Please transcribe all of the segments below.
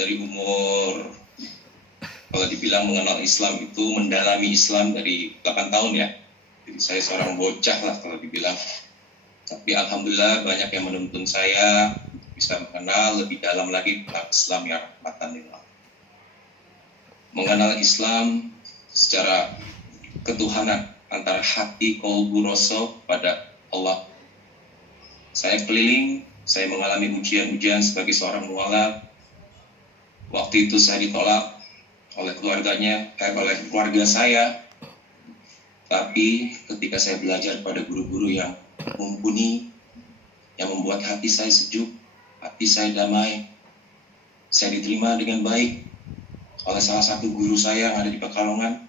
dari umur, kalau dibilang mengenal Islam itu mendalami Islam dari 8 tahun ya. Jadi saya seorang bocah lah kalau dibilang. Tapi alhamdulillah banyak yang menuntun saya bisa mengenal lebih dalam lagi tentang Islam ya rahmatan lillah. Mengenal Islam secara ketuhanan antara hati, qalbu, rasa pada Allah. Saya keliling, saya mengalami ujian-ujian sebagai seorang mualaf. Waktu itu saya ditolak oleh oleh keluarga saya. Tapi ketika saya belajar pada guru-guru yang mumpuni, yang membuat hati saya sejuk, hati saya damai, saya diterima dengan baik oleh salah satu guru saya yang ada di Pekalongan.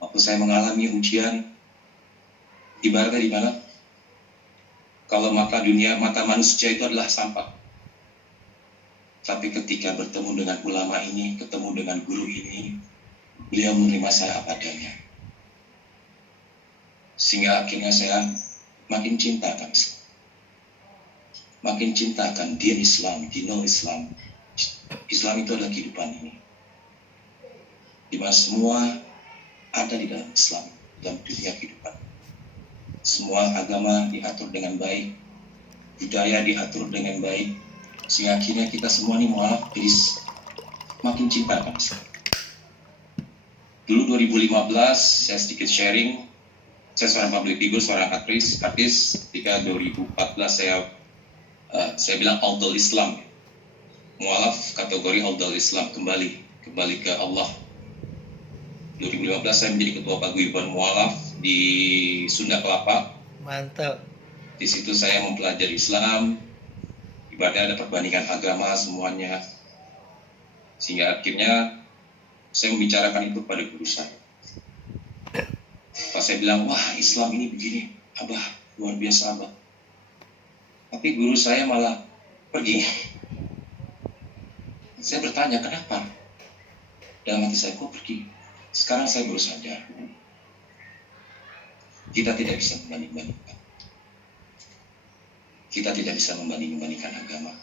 Waktu saya mengalami ujian, ibaratnya di mana? Kalau mata manusia itu adalah sampah. Tapi ketika bertemu dengan ulama ini, ketemu dengan guru ini, beliau menerima saya apa adanya. Sehingga akhirnya saya makin cinta akan Islam. Makin cinta akan din Islam, dinul Islam. Islam itu adalah kehidupan ini. Di mana semua ada di dalam Islam, dalam dunia kehidupan. Semua agama diatur dengan baik, budaya diatur dengan baik, sehingga akhirnya kita semua ini mualaf jadi makin cinta akan Islam. Dulu 2015 saya sedikit sharing, saya seorang public figure, seorang artis. Ketika 2014 saya bilang Audul Islam, mualaf kategori Audul Islam, kembali ke Allah. 2015 saya menjadi ketua paguyuban mualaf di Sunda Kelapa. Mantap. Di situ saya mempelajari Islam, ibaratnya ada perbandingan agama semuanya, sehingga akhirnya saya membicarakan itu pada guru saya. Pas saya bilang, wah Islam ini begini, Abah, luar biasa Abah. Tapi guru saya malah pergi. Saya bertanya, kenapa? Dalam hati saya, kok pergi? Sekarang saya baru sadar, kita tidak bisa membanding-bandingkan. Kita tidak bisa membanding-bandingkan agama,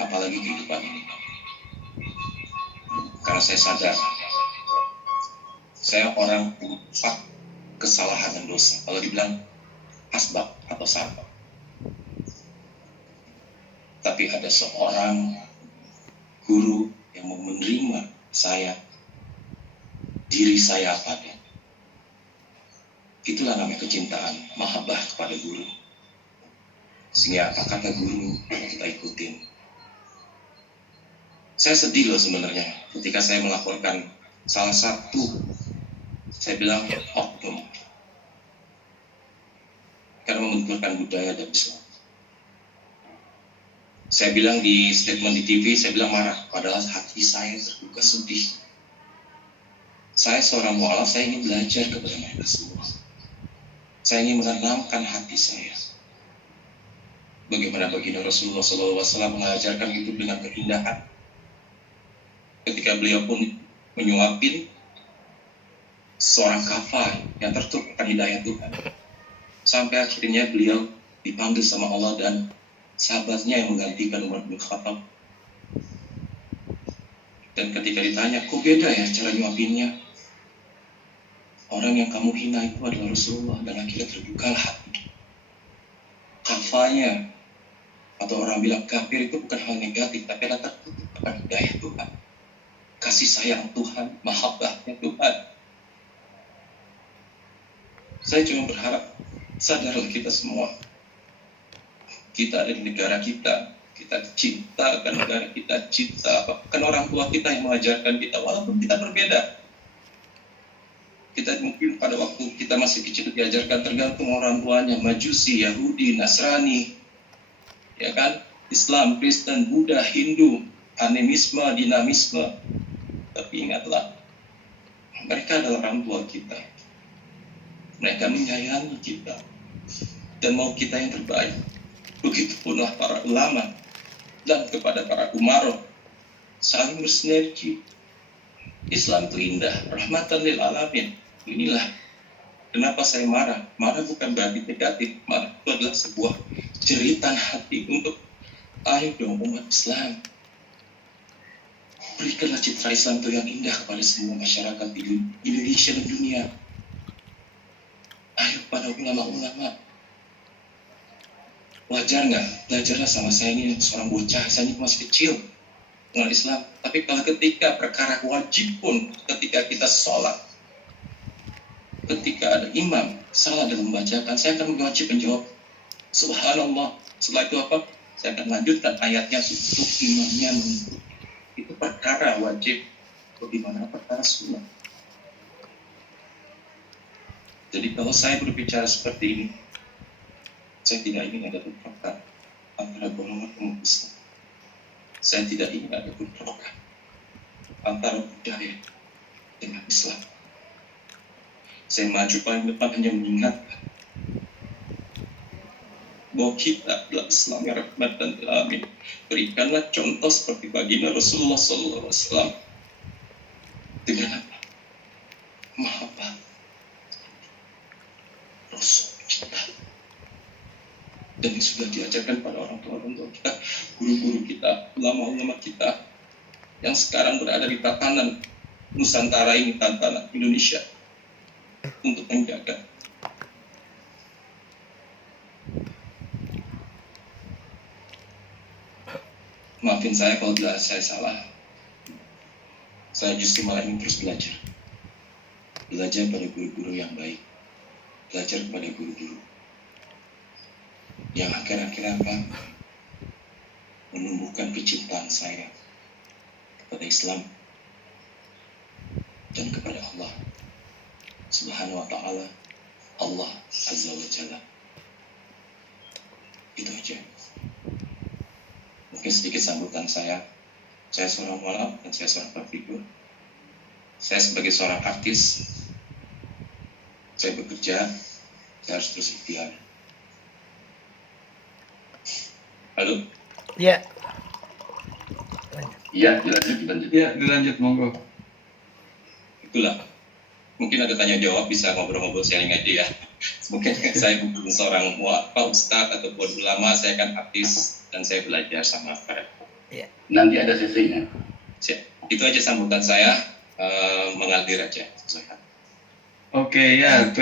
apalagi kehidupan ini. Karena saya sadar, saya orang punya kesalahan dan dosa. Kalau dibilang asbab atau sabab. Tapi ada seorang guru yang mau menerima saya, diri saya apa adanya. Itulah namanya kecintaan, mahabbah kepada guru. Sehingga apa kata guru kita ikutin. Saya sedih loh sebenarnya ketika saya melaporkan salah satu, saya bilang oknum, karena membenturkan budaya dan Islam. Saya bilang di statement di TV, saya bilang marah, padahal hati saya terbuka sedih. Saya seorang mualaf, saya ingin belajar kepada mereka semua. Saya ingin menenangkan hati saya. Bagaimana baginda Rasulullah SAW mengajarkan itu dengan keindahan. Ketika beliau pun menyuapin seorang kafir yang tertutup akan hidayah Tuhan. Sampai akhirnya beliau dipanggil sama Allah dan sahabatnya yang menggantikan Umar bin Khattab. Dan ketika ditanya, kok beda ya cara nyuapinnya? Orang yang kamu hina itu adalah Rasulullah, dan akhirnya terbukalah hati. Kafanya, atau orang bilang kafir itu bukan hal negatif, tapi adalah tertutup akan hidayah Tuhan. Kasih sayang Tuhan, mahabbahnya Tuhan. Saya cuma berharap, sadarlah kita semua. Kita ada di negara kita cinta akan negara kita, cinta kan orang tua kita yang mengajarkan kita, walaupun kita berbeda. Kita mungkin pada waktu kita masih kecil diajarkan tergantung orang tuanya, Majusi, Yahudi, Nasrani, ya kan, Islam, Kristen, Buddha, Hindu, animisme, dinamisme. Tapi ingatlah, mereka adalah orang tua kita. Mereka menyayangi kita dan mau kita yang terbaik. Begitupunlah para ulama dan kepada para umaroh saling bersinergi. Islam itu indah, rahmatan lil alamin. Inilah kenapa saya marah. Marah bukan berarti negatif. Marah itu adalah sebuah jeritan hati untuk ayo dong umat Islam. Berikanlah citra Islam itu yang indah kepada semua masyarakat di Indonesia dan dunia. Ayo pada ulama-ulama, wajar nggak? Belajarlah sama saya ini seorang bocah, saya ini masih kecil mengenal Islam. Tapi kalau ketika perkara wajib pun, ketika kita sholat, ketika ada imam salah dalam membacakan, saya akan wajib menjawab subhanallah. Setelah itu apa? Saya akan lanjutkan ayatnya untuk imamnya mengikuti. Itu perkara wajib, bagaimana perkara sunnah. Jadi kalau saya berbicara seperti ini, saya tidak ingin ada bentrokan antara golongan umat Islam. Saya tidak ingin ada bentrokan antara budaya dengan Islam. Saya maju paling depan hanya mengingatkan bahwa kita adalah Islam yang rahmat dan alamin. Berikanlah contoh seperti baginda Rasulullah SAW dengan apa? Mahabbah Rasul kita, dan yang sudah diajarkan pada orang tua kita, guru-guru kita, ulama-ulama kita yang sekarang berada di tatanan Nusantara ini, tatanan Indonesia, untuk menjaga. Maafin saya kalau saya salah. Saya justru malah ingin terus belajar pada guru-guru yang baik, belajar kepada guru-guru yang akhir-akhir apa menumbuhkan kecintaan saya kepada Islam dan kepada Allah Subhanahu wa ta'ala, Allah Azza wa Jalla. Itu aja. Mungkin sedikit sambutan saya. Saya seorang mualaf dan saya seorang figur. Saya sebagai seorang artis, saya bekerja, saya harus terus ikhtiar. Halo? Iya. Iya, dilanjut. Ya, dilanjut, monggo. Itulah. Mungkin ada tanya jawab, bisa ngobrol-ngobrol sharing aja ya. Mungkin saya bukan seorang ustadz ataupun ulama, saya kan artis dan saya belajar sama para. Iya. Nanti ada sesinya. Siap. Itu aja sambutan saya, mengalir aja. Oke, ya.